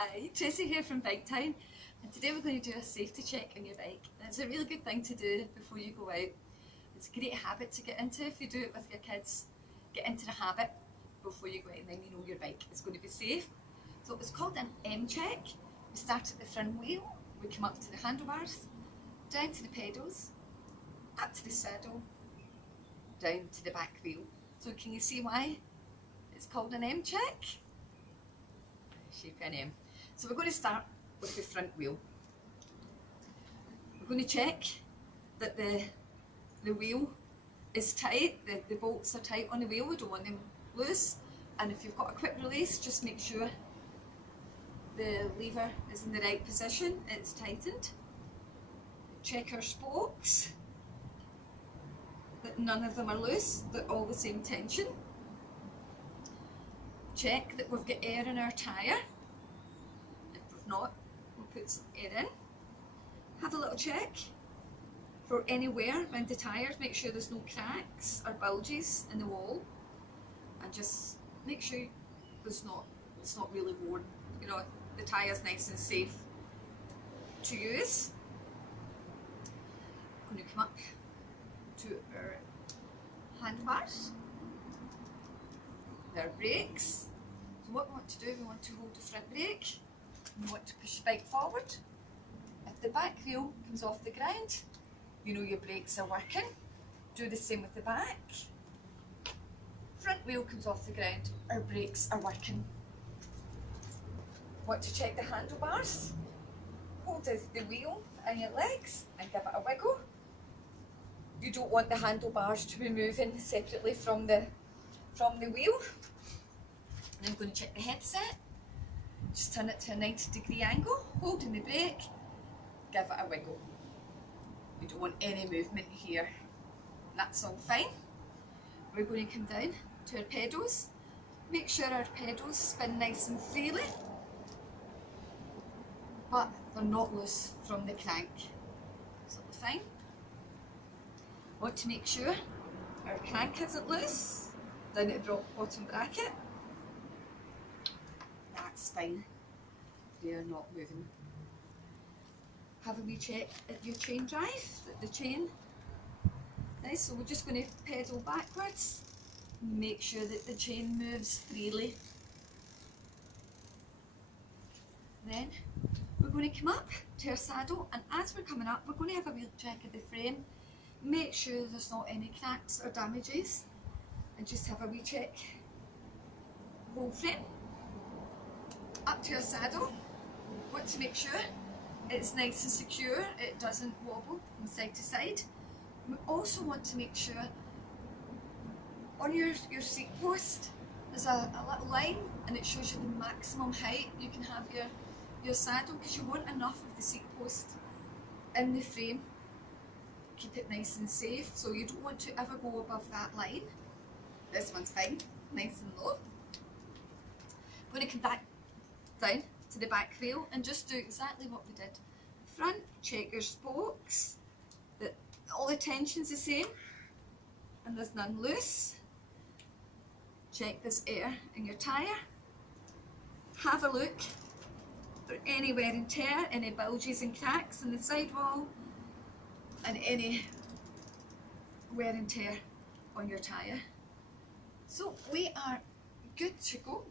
Hi, Tracy here from Bike Town, and today we're going to do a safety check on your bike. And it's a really good thing to do before you go out. It's a great habit to get into if you do it with your kids. Get into the habit before you go out, and then you know your bike is going to be safe. So it's called an M check. We start at the front wheel, we come up to the handlebars, down to the pedals, up to the saddle, down to the back wheel. So can you see why it's called an M check? Shape an M. So we're going to start with the front wheel. We're going to check that the wheel is tight, the bolts are tight on the wheel, we don't want them loose. And if you've got a quick release, just make sure the lever is in the right position, it's tightened. Check our spokes, that none of them are loose, they're all the same tension. Check that we've got air in our tyre. If we've not, we'll put some air in. Have a little check for any wear around the tyres. Make sure there's no cracks or bulges in the wall, and just make sure it's not really worn. You know, the tyre's nice and safe to use. I'm going to come up to our handlebars. There are brakes. So what we want to do, we want to hold the front brake, we want to push the bike forward. If the back wheel comes off the ground, you know your brakes are working. Do the same with the back. Front wheel comes off the ground, our brakes are working. Want to check the handlebars? Hold the wheel and your legs and give it a wiggle. You don't want the handlebars to be moving separately from the wheel. And I'm going to check the headset. Just turn it to a 90-degree angle, holding the brake, give it a wiggle. We don't want any movement here. That's all fine. We're going to come down to our pedals. Make sure our pedals spin nice and freely, but they're not loose from the crank. So we're fine. Want to make sure our crank isn't loose down at the bottom bracket. That's fine. They are not moving. Have a wee check at your chain drive, that the chain. Nice, so we're just going to pedal backwards. Make sure that the chain moves freely. Then we're going to come up to our saddle, and as we're coming up, we're going to have a wheel check of the frame. Make sure there's not any cracks or damages, and just have a wee check. Whole frame. Up to our saddle. Want to make sure it's nice and secure, it doesn't wobble from side to side. We also want to make sure on your seat post there's a little line, and it shows you the maximum height you can have your saddle, because you want enough of the seat post in the frame. Keep it nice and safe, so you don't want to ever go above that line. This one's fine, nice and low. I'm going to come back down to the back wheel and just do exactly what we did. Front, check your spokes, that all the tension's the same and there's none loose. Check this air in your tyre. Have a look for any wear and tear, any bulges and cracks in the sidewall, and any wear and tear on your tyre. So we are good to go.